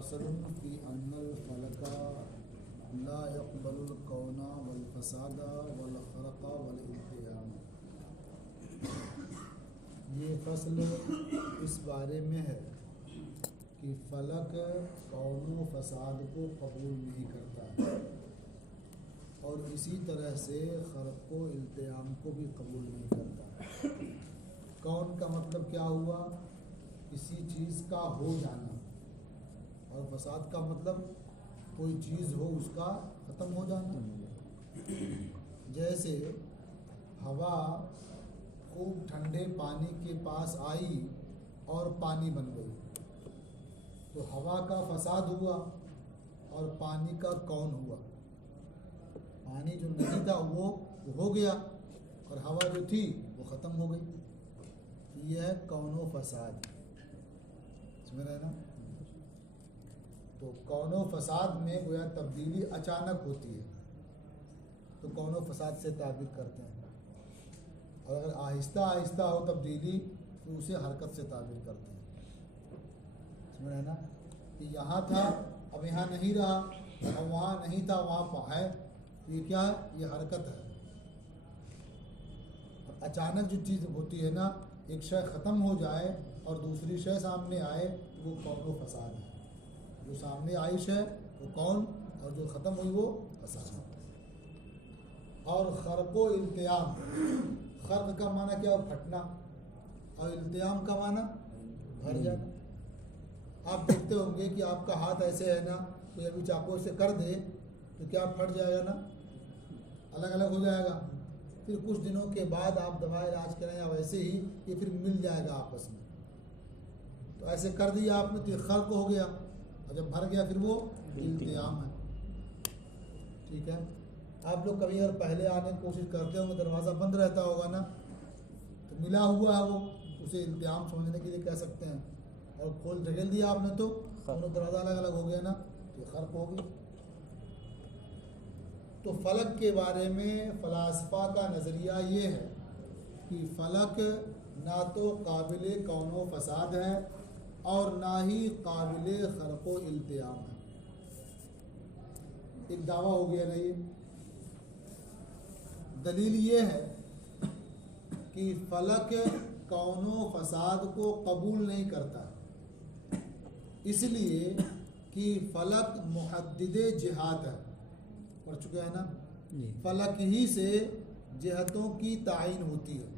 फसलुन फी अन्नल फलका ला यक़बलुल कौना वल फसादा वल खरक़ा वल इंतियाम। ये फसल इस बारे में है कि फलक कौनो फसाद को कबूल नहीं करता है और इसी तरह से खरक़ को इल्तियाम को भी कबूल नहीं करता। कौन का मतलब क्या हुआ? किसी चीज़ का हो जाना, और फसाद का मतलब कोई चीज़ हो उसका ख़त्म हो जाना। जैसे हवा खूब ठंडे पानी के पास आई और पानी बन गई, तो हवा का फसाद हुआ और पानी का कौन हुआ। पानी जो नहीं था वो हो गया और हवा जो थी वो ख़त्म हो गई। यह है कौनो फसाद, समझ रहे ना? तो कौनो फसाद में गोया तब्दीली अचानक होती है तो कौनो फसाद से ताबीर करते हैं, और अगर आहिस्ता आहिस्ता हो तब्दीली तो उसे हरकत से ताबीर करते हैं। समझ रहे ना? कि यहाँ था अब यहाँ नहीं रहा और वहाँ नहीं था वहाँ है, तो ये क्या है? ये हरकत है। और अचानक जो चीज़ होती है ना, एक शय ख़त्म हो जाए और दूसरी शय सामने आए तो वो कौनो फसाद है। जो सामने आई शय वो कौन, और जो ख़त्म हुई वो फसाद। और खरक़ो इल्तियाम, खर्क का माना क्या? फटना, और इल्तियाम का माना भर जाना। आप देखते होंगे कि आपका हाथ ऐसे है ना, कोई अभी चाकू से कर दे तो क्या फट जाएगा ना, अलग अलग हो जाएगा। फिर कुछ दिनों के बाद आप दवा इलाज करें या वैसे ही ये फिर मिल जाएगा आपस में। तो ऐसे कर दिया आपने तो ये खर्क हो गया, और जब भर गया फिर वो इल्तियाम है। ठीक है? आप लोग कभी अगर पहले आने की कोशिश करते होंगे, दरवाज़ा बंद रहता होगा ना, तो मिला हुआ है वो, उसे इल्तियाम समझने के लिए कह सकते हैं। और खोल ढकेल दिया आपने तो दोनों दरवाज़ा अलग अलग हो गया ना, तो खर्क हो गई। तो फलक के बारे में फ़लासफ़ा का नज़रिया ये है कि फलक ना तो काबिल कौनो फसाद है और ना ही काबिल खरक़ो इल्तियाम है। एक दावा हो गया ना ये। दलील ये है कि फलक कौनो फसाद को कबूल नहीं करता, इसलिए कि फलक मुहद्दिदे जिहात है। पढ़ चुके हैं ना? फलक ही से जिहतों की तायीन होती है।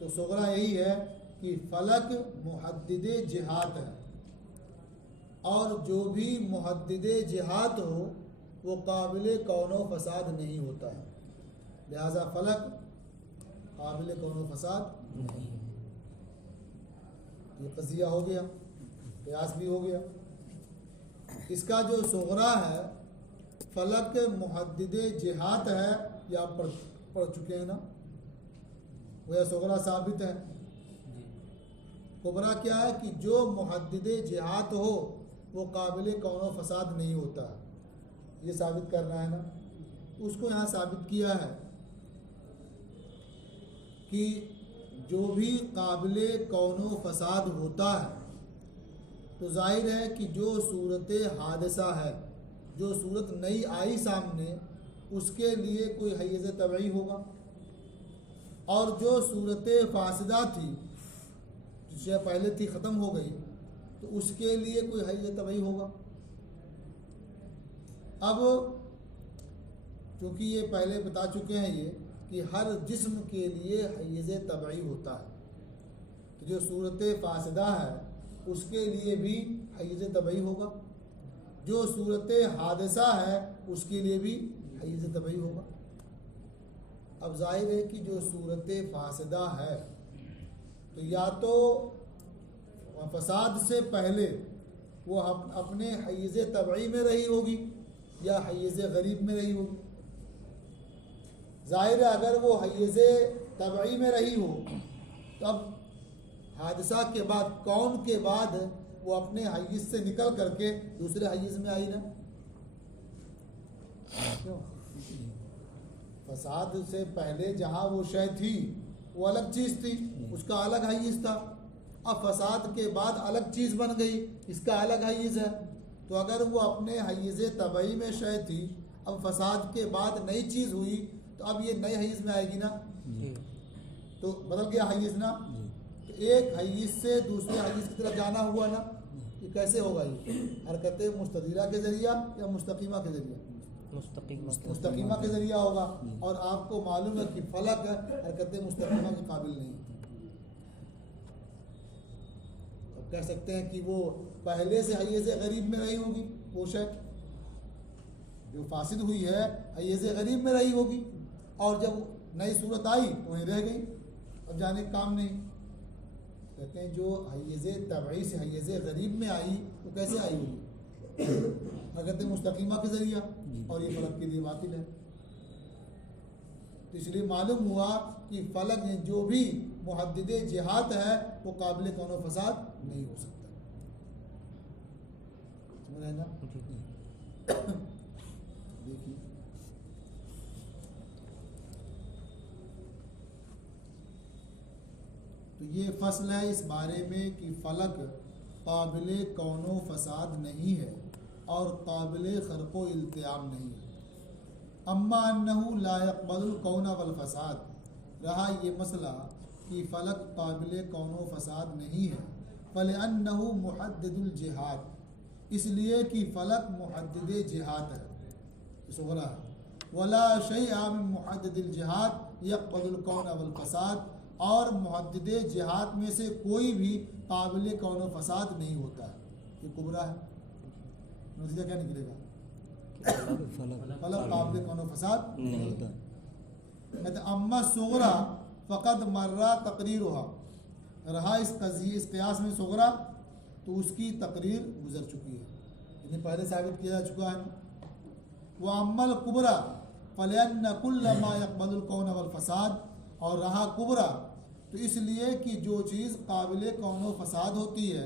तो सुगरा यही है कि फलक मुहद्दिदे जिहात है, और जो भी मुहद्दिदे जिहात हो वो काबिल कौनो फसाद नहीं होता है। लिहाजा फलक काबिल कौनो फसाद नहीं है। ये कज़िया हो गया, प्रयास भी हो गया। इसका जो सुगरा है फलक मुहद्दिदे जिहात है, या आप पढ़ चुके हैं ना, वो या सुगरा साबित है। कुबरा क्या है कि जो मुहद्दिदे जिहात हो वो काबिल कौनो फसाद नहीं होता, ये साबित करना है ना। उसको यहाँ साबित किया है कि जो भी काबिल कौनो फसाद होता है तो जाहिर है कि जो सूरत हादसा है, जो सूरत नई आई सामने, उसके लिए कोई हैज़ तबई होगा, और जो सूरत फासिदा थी, जो पहले थी ख़त्म हो गई, तो उसके लिए कोई हैज़ तबई होगा। अब क्योंकि ये पहले बता चुके हैं ये कि हर जिस्म के लिए हैज़ तबई होता है, तो जो सूरत फासिदा है उसके लिए भी हैज़ तबई होगा, जो सूरत हादसा है उसके लिए भी हैज़ तबई होगा। अब जाहिर है कि जो सूरत फासिदा है तो या तो फसाद से पहले वो अपने हैज़ तबई में रही होगी या हैज़ गरीब में रही होगी। जाहिर है अगर वो हैज़ तबई में रही हो तो अब हादसा के बाद, कौन के बाद, वो अपने हैज़ से निकल करके दूसरे हैज़ में आई ना। क्यों? फसाद से पहले जहाँ वो शय थी वो अलग चीज़ थी, उसका अलग हैज़ था, अब फसाद के बाद अलग चीज़ बन गई, इसका अलग हयीज़ है। तो अगर वो अपने हयीज़ तबई में शय थी, अब फसाद के बाद नई चीज़ हुई, तो अब ये नए हयीज़ में आएगी ना, तो बदल गया हयीज़ ना। तो एक हयीज़ से दूसरे हयीज़ की तरफ जाना हुआ ना, ये कैसे होगा? ये हरकत मुस्तदीरा के ज़रिया या मुस्तकीमा के ज़रिया? मुस्तकीमा के ज़रिया होगा। और आपको मालूम है कि फलक हरकत मुस्तकीमा के काबिल नहीं। अब कह सकते हैं कि वो पहले से हयीज़ गरीब में रही होगी, वो शय जो फासिद हुई है हयीज़ गरीब में रही होगी, और जब नई सूरत आई तो वहीं रह गई, अब जाने का काम नहीं। कहते हैं जो हयीज़ तबई से हयीज़ गरीब में आई तो कैसे आई होगी? हरकत मुस्तकीमा के ज़रिया, और ये फलक के लिए बातिल है। तो इसलिए मालूम हुआ कि फलक जो भी मुहद्दिद जिहाद है वो काबिल कौनो फसाद नहीं हो सकता। समझ रहे ना? देखिए तो ये फसल है इस बारे में कि फलक काबिल कौनो फसाद नहीं है और काबिल खर्को इल्तियाम नहीं है। अम्मा अन्नहु ला यक़बलुल कौना वल फसाद, रहा ये मसला कि फलक काबिल कौनो फसाद नहीं है, फलिअन्नहु मुहद्दिदुल जिहाद, इसलिए कि फलक मुहद्दिद जिहाद है, सुगरा है। वला शैअ मिन मुहद्दिदिल जिहाद यक़बलुल कौना वल फसाद, और मुहद्दिद जिहाद में से कोई भी काबिल कौनो फसाद नहीं होता है। ये कुबरा है, नतीजा क्या निकलेगा? फलक काबिल कौनो फसाद नहीं होता। मतलब अम्मा सुगरा फ़क़द मर्रा तकरीरुहा, रहा इस क़ियास में सुगरा तो उसकी तकरीर गुजर चुकी है, यानी पहले साबित किया जा चुका है। वह अम्मल कुबरा फ़लिअन्न कुल्ल मा यक़बलुल कौन वल फसाद, और रहा कुबरा तो इसलिए कि जो चीज़ काबिल कौनो फसाद होती है,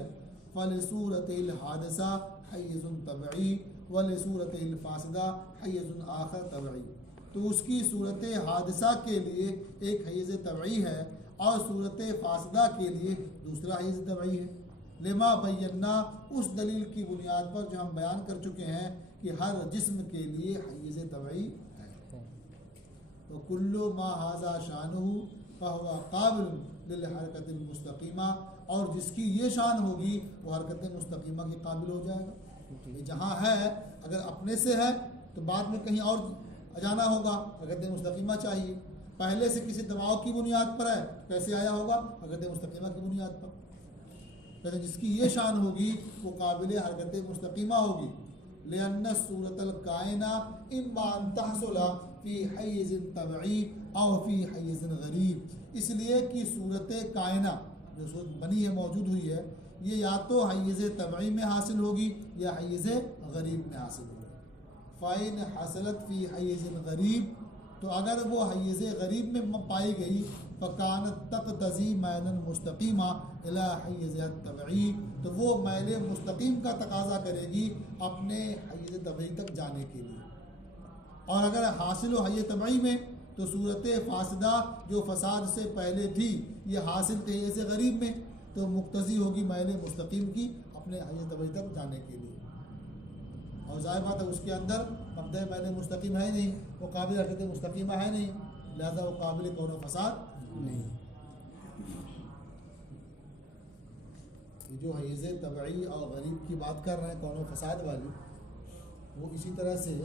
फ़लिसूरतिल हादिसा हय्यजुन तबई वलिसूरतिल फासिदा हय्यजुन आखर तबई, तो उसकी सूरत हादिसा के लिए एक हय्यज तबई है और सूरत फासिदा के लिए दूसरा हय्यज तबई है। लिमा बैन्ना, उस दलील की बुनियाद पर जो हम बयान कर चुके हैं कि हर जिस्म के लिए हय्यज तबई है। तो कुल्लु मा हाज़ा शानुहु फहुवा काबिल लिल हरकतिल मुस्तकीमा, और जिसकी ये शान होगी वो हरकत मुस्तकीमा के काबिल हो जाएगा। ये जहाँ है अगर अपने से है तो बाद में कहीं और जाना होगा, हरकत मुस्तकीमा चाहिए। पहले से किसी दबाव की बुनियाद पर है, कैसे आया होगा? हरकत मुस्तकीमा की बुनियाद पर। कहते जिसकी ये शान होगी वो काबिल हरकत मुस्तकीमा होगी। लिअन्न सूरतल कायना इम्मा अन तहसुला फ़ी हय्यज़िन तबई औ फ़ी हय्यज़िन गरीब, इसलिए कि सूरत कायना जो सूरत बनी है, मौजूद हुई है, ये या तो हय्यज़ तबई में हासिल होगी या हय्यज़ गरीब में हासिल होगी। फ़ाइन हसलत फ़ी हय्यज़िन गरीब, तो अगर वो हय्यज़ गरीब में पाई गई फ़कानत तक़तज़ी मैलन मुस्तकीमा इला हय्यज़ तबई, तो वो मैल मुस्तकीम का तकाजा करेगी अपने हय्यज़ तबई तक जाने के लिए। और अगर हासिल हो हय्यज़ तबई में तो सूरत फासिदा जो फसाद से पहले थी ये हासिल थे हय्यज़ गरीब में, तो मुक्तज़ी होगी मैल मुस्तकीम की अपने हय्यज़ तबई तक जाने के लिए। और ज़ाहिर बात है उसके अंदर मबदा मैल मुस्तकीम है नहीं, वो काबिल हरकत मुस्तकीमा है नहीं, लिहाजा वो काबिल कौनो फसाद नहीं। ये जो हय्यज़ तबई और गरीब की बात कर रहे हैं कौनो फसाद वाली, वो इसी तरह से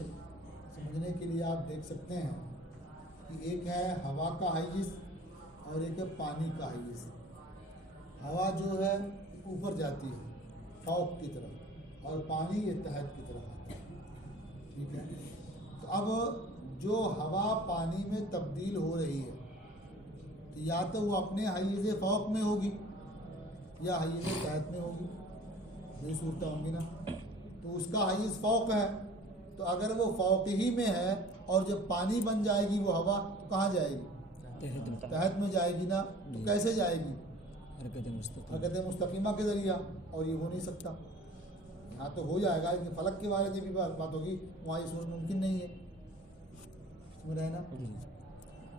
समझने के लिए आप देख सकते हैं कि एक है हवा का हय्यज़ और एक है पानी का हय्यज़। हवा जो है ऊपर जाती है फौक की तरफ, और पानी ये तहत की तरफ आता है, ठीक है। तो अब जो हवा पानी में तब्दील हो रही है तो या तो वो अपने हय्यज़ फौक में होगी या हय्यज़ तहत में होगी, ये सूरत होंगी ना। तो उसका हय्यज़ फौक है, तो अगर वो फौक ही में है और जब पानी बन जाएगी वो हवा तो कहाँ जाएगी? तहत में जाएगी ना। तो कैसे जाएगी? हरकत मुस्तकीमा के ज़रिया, और ये हो नहीं सकता। यहाँ तो हो जाएगा लेकिन फलक के बारे में भी बात होगी, वहाँ ये सोच मुमकिन नहीं है, समझ रहे ना।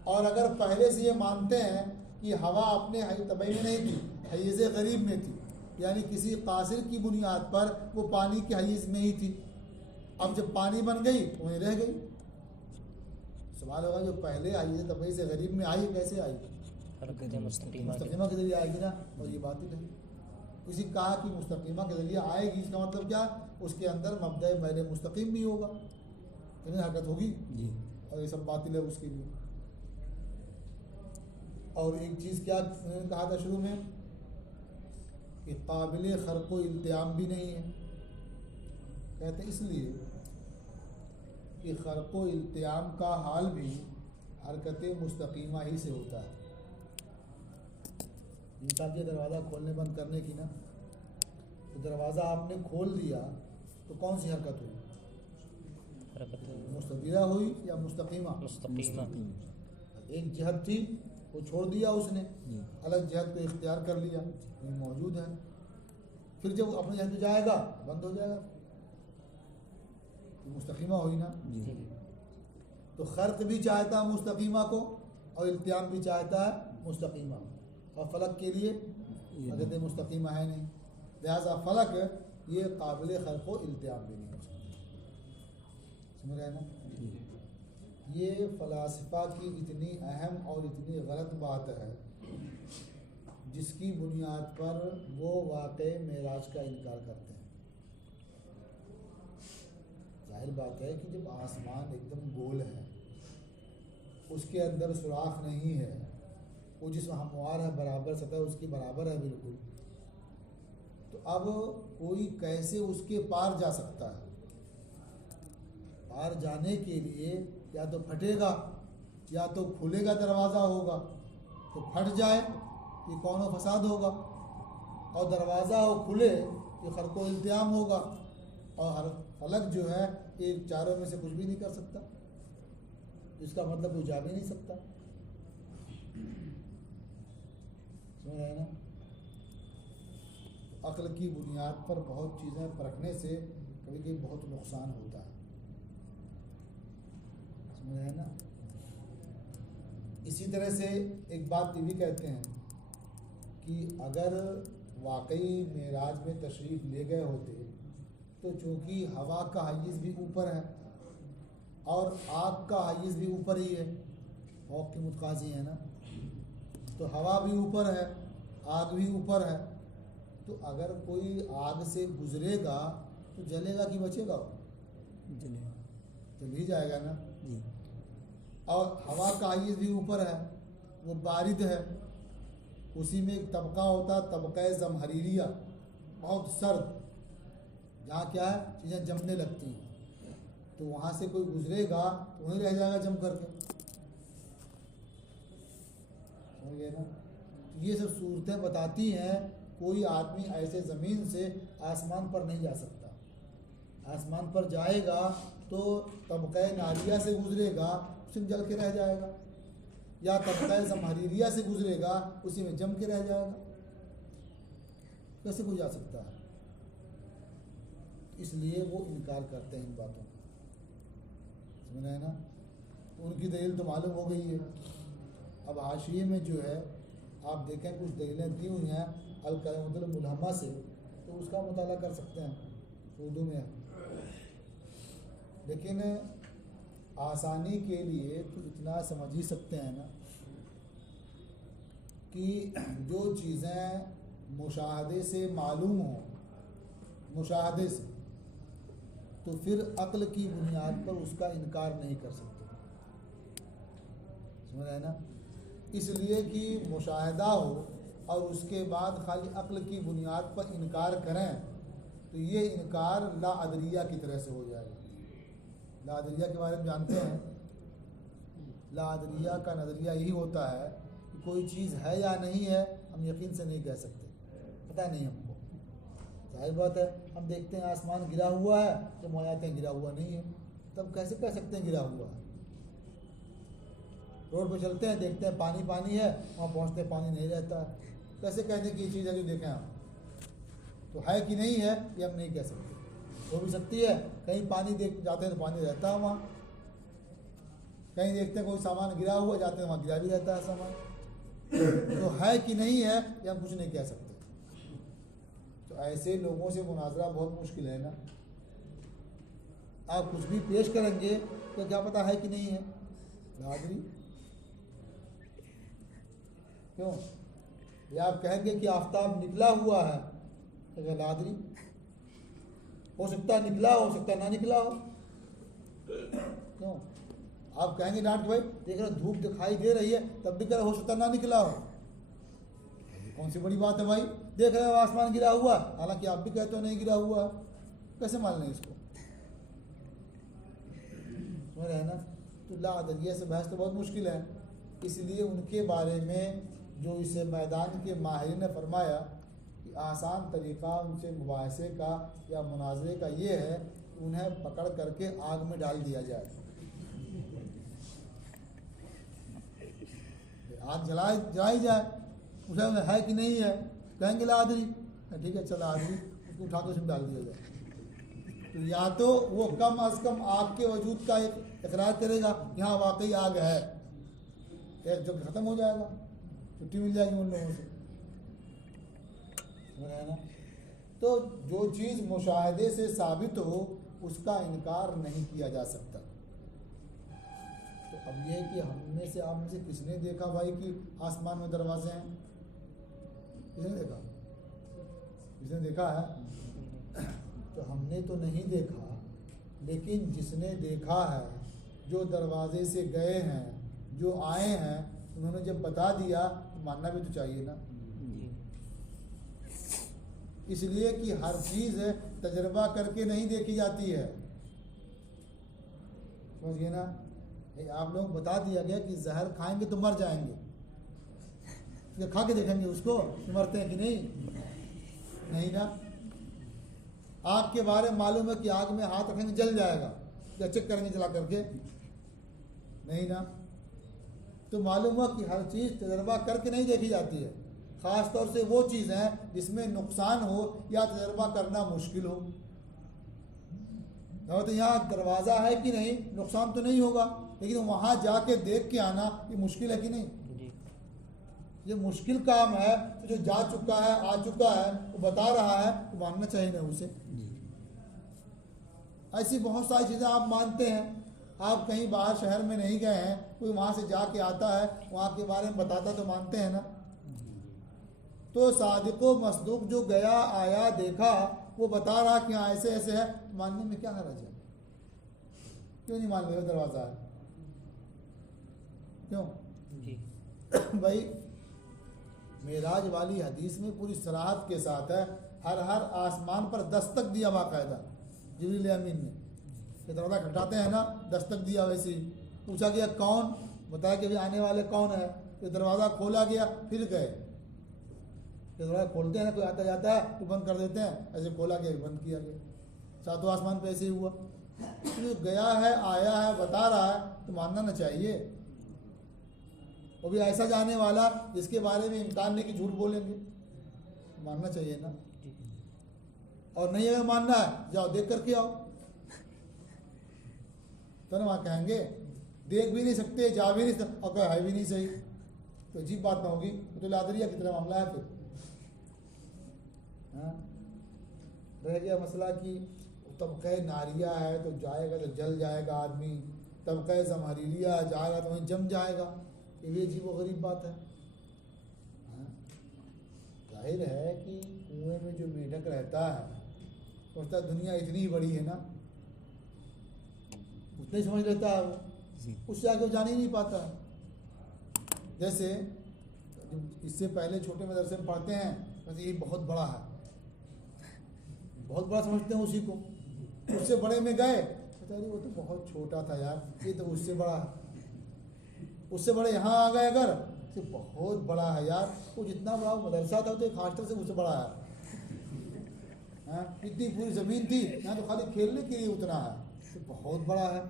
और अगर पहले से ये मानते हैं कि हवा अपने तबई में नहीं थी, हयीज़ गरीब में थी, यानी किसी कासिर की बुनियाद पर वो पानी की हयीज़ में ही थी। अब जब पानी बन गई तो वहीं रह गई। सवाल होगा जो पहले हयीज़ तबई से गरीब में आई कैसे आई? मुस्तकीमा के जरिए आएगी ना, और ये बातिल है। किसी कहा कि मुस्तकीमा के जरिए आएगी, इसका मतलब क्या? उसके अंदर मबदा मैल मुस्तकीम भी होगा, तो हरकत होगी जी, और ये सब बातिल है उसके लिए। और एक चीज़ क्या कहा था शुरू में कि काबिल खर्क़ व इल्तियाम भी नहीं है। कहते इसलिए कि खर्क़ व इल्तियाम का हाल भी हरकत मुस्तकीमा ही से होता है। इंसान के दरवाज़ा खोलने बंद करने की ना, तो दरवाज़ा आपने खोल दिया तो कौन सी हरकत हुई? मुस्तदीरा हुई या मुस्तकीमा? एक जहत थी वो छोड़ दिया उसने, अलग जहत को इख्तियार कर लिया, ये मौजूद है। फिर जब अपने जहत पे जाएगा बंद हो जाएगा, तो मुस्तकीमा हुई ना। तो खर्क भी चाहता है मुस्तकीमा को और इल्तियाम भी चाहता है मुस्तकीमा, और फलक के लिए अगर मुस्तकीमा है नहीं, लिहाजा फलक ये काबिल खर्क व इल्तियाम भी नहीं हो सकता। समझ रहे ना? ये फ़लासफ़ा की इतनी अहम और इतनी गलत बात है जिसकी बुनियाद पर वो वाक़ई मेराज का इनकार करते हैं। जाहिर बात है कि जब आसमान एकदम गोल है, उसके अंदर सुराख नहीं है, वो जिसमें हमवार है बराबर सतह उसकी बराबर है बिल्कुल, तो अब कोई कैसे उसके पार जा सकता है? पार जाने के लिए या तो फटेगा या तो खुलेगा दरवाज़ा होगा, तो फट जाए कि कौन फसाद होगा, और दरवाज़ा हो खुले कि खर्क़ व इल्तियाम होगा, और हर फलक जो है एक चारों में से कुछ भी नहीं कर सकता, इसका मतलब वो जा भी नहीं सकता। समझ रहे हैं ना? अक्ल की बुनियाद पर बहुत चीज़ें परखने से कभी कभी बहुत नुकसान होता है। समझ रहे हैं ना? इसी तरह से एक बात ये भी कहते हैं कि अगर वाकई मेराज में तशरीफ़ ले गए होते तो चूँकि हवा का हयीज़ भी ऊपर है और आग का हयीज़ भी ऊपर ही है, फौक की मुतकाज़ी है ना, तो हवा भी ऊपर है, आग भी ऊपर है, तो अगर कोई आग से गुजरेगा तो जलेगा कि बचेगा? जलेगा, जल ही जाएगा ना जी। और हवा का हयीज़ भी ऊपर है, वो बारिद है, उसी में एक तबका होता है तबका ज़महरीरिया, बहुत सर्द, जहाँ क्या है चीज़ें जमने लगती हैं, तो वहाँ से कोई गुजरेगा तो वहीं रह जाएगा जम करके। समझ गए ना? तो ये सब सूरतें बताती हैं कोई आदमी ऐसे ज़मीन से आसमान पर नहीं जा सकता। आसमान पर जाएगा तो तबका नारिया से गुजरेगा, उसी में जल के रह जाएगा, या तबका ज़महरीरिया से गुजरेगा उसी में जम के रह जाएगा। कैसे कोई जा सकता है? इसलिए वो इनकार करते हैं इन बातों का। समझ रहे हैं ना? तो उनकी दलील तो मालूम हो गई है। अब हाशिये में जो है आप देखें कुछ दलीलें दी हुई हैं अल-कलमतुल मुल्हमा से, तो उसका मुताला कर सकते हैं उर्दू में। लेकिन आसानी के लिए तो इतना समझ ही सकते हैं ना कि जो चीज़ें मुशाहदे से मालूम हो, मुशाहदे से, तो फिर अक्ल की बुनियाद पर उसका इनकार नहीं कर सकते। समझ रहे हैं ना? इसलिए कि मुशाहदा हो और उसके बाद खाली अक्ल की बुनियाद पर इनकार करें तो ये इनकार ला अदरिया की तरह से हो जाएगा। ला अदरिया के बारे में जानते हैं? ला अदरिया का नज़रिया यही होता है कि कोई चीज़ है या नहीं है हम यकीन से नहीं कह सकते, पता नहीं हमको। जाहिर बात है, हम देखते हैं आसमान गिरा हुआ है तो मोयाते हैं गिरा हुआ नहीं है, तब कैसे कह सकते हैं गिरा हुआ है? रोड पे चलते हैं देखते हैं पानी पानी है, वहाँ पहुँचते पानी नहीं रहता है, कैसे कहते हैं कि ये चीज़ है जो देखें हम? तो है कि नहीं है ये हम नहीं कह सकते। हो भी सकती है कहीं पानी देख जाते हैं तो पानी रहता है वहाँ, कहीं देखते हैं कोई सामान गिरा हुआ, जाते हैं वहाँ गिरा भी रहता है सामान। तो है कि नहीं है ये हम कुछ नहीं कह सकते। तो ऐसे लोगों से मुनाजरा बहुत मुश्किल है ना। आप कुछ भी पेश करेंगे तो क्या पता है कि नहीं है। लादरी क्यों, या आप कहेंगे कि आफताब निकला हुआ है तो क्या लादरी, हो सकता है निकला हो सकता ना निकला हो। क्यों आप कहेंगे डांट के भाई देख रहे धूप दिखाई दे रही है तब भी कह हो सकता ना निकला हो। कौन सी बड़ी बात है भाई, देख रहे हो आसमान गिरा हुआ हालांकि आप भी कहते हो नहीं गिरा हुआ, कैसे मान लें इसको। समझ रहे हैं ना। तो लादरिया से बहस तो बहुत मुश्किल है। इसलिए उनके बारे में जो इस मैदान के माहिर ने फरमाया कि आसान तरीक़ा उनसे मुबाहसे का या मुनाजरे का ये है कि उन्हें पकड़ करके आग में डाल दिया जाए, आग जलाई जाए, उसे है कि नहीं है कहेंगे लादरी, ठीक है चल आदरी, उसको उठा कर उसमें डाल दिया जाए। तो या तो वो कम अज़ कम आग के वजूद का एक इकरार करेगा कि हाँ वाकई आग है, एक जो ख़त्म हो जाएगा, छुट्टी मिल जाएगी उन लोगों से, है ना। तो जो चीज़ मुशाहदे से साबित हो उसका इनकार नहीं किया जा सकता। तो अब ये कि हम में से आप में से किसने देखा भाई कि आसमान में दरवाजे हैं, किसने देखा, किसने देखा है। तो हमने तो नहीं देखा, लेकिन जिसने देखा है, जो दरवाजे से गए हैं, जो आए हैं, उन्होंने जब बता दिया तो मानना भी तो चाहिए ना। इसलिए कि हर चीज़ तजर्बा करके नहीं देखी जाती है, समझिए ना। आप लोग बता दिया गया कि जहर खाएंगे तो मर जाएंगे, तो खा के देखेंगे उसको कि मरते हैं कि नहीं ना। आग के बारे में मालूम है कि आग में हाथ रखेंगे जल जाएगा, या चेक करेंगे जला करके, नहीं ना। तो मालूम हुआ कि हर चीज़ तजर्बा करके नहीं देखी जाती है, ख़ास तौर से वो चीज़ है जिसमें नुकसान हो या तजर्बा करना मुश्किल हो। तो यहाँ दरवाज़ा है कि नहीं, नुकसान तो नहीं होगा, लेकिन वहाँ जाके देख के आना ये मुश्किल है कि नहीं। ये मुश्किल काम है, तो जो जा चुका है, आ चुका है, वो बता रहा है तो मानना चाहिए ना उसे। ऐसी बहुत सारी चीज़ें आप मानते हैं, आप कहीं बाहर शहर में नहीं गए हैं, कोई वहाँ से जाके आता है, वहाँ के बारे में बताता तो मानते हैं ना। तो सादिको मसदूक जो गया आया देखा, वो बता रहा कि हाँ ऐसे ऐसे है, मानने में क्या हर्ज है। क्यों नहीं मान रहे हो, दरवाज़ा है क्यों जी। भाई मेराज वाली हदीस में पूरी सराहत के साथ है, हर आसमान पर दस्तक दिया बाकायदा जिब्रील अमीन ने, ये दरवाज़ा खटखटाते हैं ना, दस्तक दिया। वैसे ही पूछा गया कौन, बताया कि अभी आने वाले कौन है, तो दरवाज़ा खोला गया, फिर गए। दरवाज़ा खोलते हैं ना, कोई आता जाता है तो बंद कर देते हैं, ऐसे खोला गया बंद किया गया, सातों आसमान पे ऐसे ही हुआ। तो गया है, आया है, बता रहा है तो मानना ना चाहिए। वो भी ऐसा जाने वाला जिसके बारे में इम्कान नहीं कि झूठ बोलेंगे, मानना चाहिए ना। और नहीं अगर मानना है जाओ देख करके आओ, तो ना वहाँ कहेंगे देख भी नहीं सकते, जा भी नहीं सकते, और है भी नहीं सही, तो अजीब बात ना होगी, तो लादरिया की तरह मामला है। फिर हाँ रह गया मसला कि तबक़े नारिया है तो जाएगा तो जल जाएगा आदमी, तबक़े ज़महरीलिया जाएगा तो वहीं जम जाएगा, ये भी अजीब व गरीब बात है। जाहिर है कि कुएं में जो मेढक रहता है सोचता है दुनिया इतनी ही बड़ी है ना, उतना ही समझ लेता है वो, उससे आगे वो जान ही नहीं पाता। जैसे इससे पहले छोटे मदरसे में पढ़ते हैं तो ये बहुत बड़ा है, बहुत बड़ा समझते हैं उसी को, उससे बड़े में गए तो अरे वो तो बहुत छोटा था यार, ये तो उससे बड़ा है, उससे बड़े यहाँ आ गए अगर तो बहुत बड़ा है यार, वो जितना बड़ा मदरसा था तो एक हॉस्टल से उससे बड़ा है। हाँ इतनी पूरी ज़मीन थी, यहाँ तो खाली खेलने के लिए उतना है, तो बहुत बड़ा है।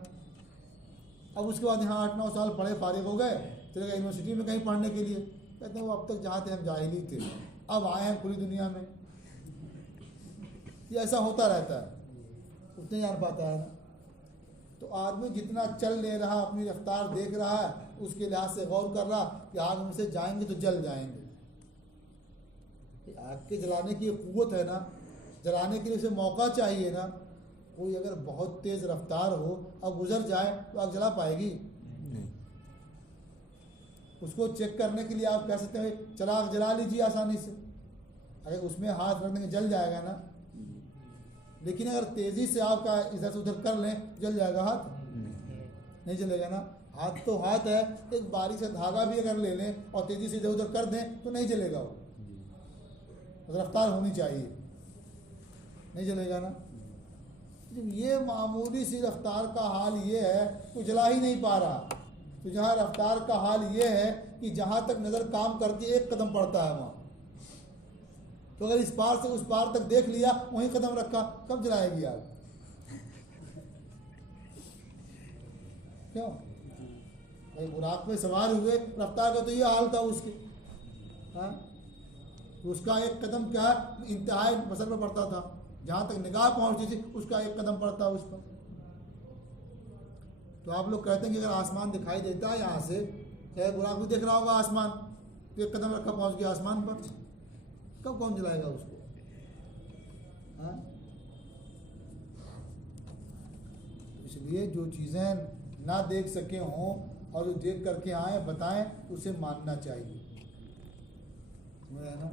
अब उसके बाद यहाँ 8-9 साल पढ़े, फारिग हो गए, चले गए यूनिवर्सिटी में कहीं पढ़ने के लिए, कहते हैं वो अब तक जहाँ थे हम जाहिल थे, अब आए हैं पूरी दुनिया में। ये ऐसा होता रहता है, उतने जान पाता है ना। तो आदमी जितना चल ले रहा, अपनी रफ्तार देख रहा है, उसके लिहाज से गौर कर रहा कि आग में से जाएंगे तो जल जाएंगे। आग के जलाने की क़ुव्वत है ना, जलाने के लिए उसे मौका चाहिए ना। कोई अगर बहुत तेज़ रफ्तार हो और गुजर जाए तो आग जला पाएगी नहीं। उसको चेक करने के लिए आप कह सकते हैं चला आग जला लीजिए आसानी से, अगर उसमें हाथ रख देंगे जल जाएगा ना। लेकिन अगर तेज़ी से आपका इधर से उधर कर लें जल जाएगा हाथ? नहीं जलेगा ना। हाथ तो हाथ है, एक बारीक से धागा भी अगर ले लें और तेज़ी से इधर उधर कर दें तो नहीं जलेगा वो, रफ्तार होनी चाहिए, नहीं जलेगा ना। ये मामूली सी रफ्तार का हाल ये है तो जला ही नहीं पा रहा। तो जहाँ रफ्तार का हाल ये है कि जहाँ तक नज़र काम करती है एक कदम पड़ता है वहाँ, तो अगर इस पार से उस पार तक देख लिया, वहीं कदम रखा, कब जलाएगी आग? क्यों? भाई बुराक पे सवार हुए, रफ्तार का तो ये हाल था उसके, हाँ? उसका एक कदम क्या इंतहाई मसल में पड़ता था, जहाँ तक निगाह पहुँचती थी उसका एक कदम पड़ता उस पर। तो आप लोग कहते हैं कि अगर आसमान दिखाई देता है यहाँ से, चाहे बुराक भी देख रहा होगा आसमान, तो एक कदम रखा पहुँच गया आसमान पर, कब कौन जलाएगा उसको? हाँ? इसलिए जो चीज़ें ना देख सके हों और जो देख करके आए बताएं, उसे मानना चाहिए, समझ रहे हैं ना।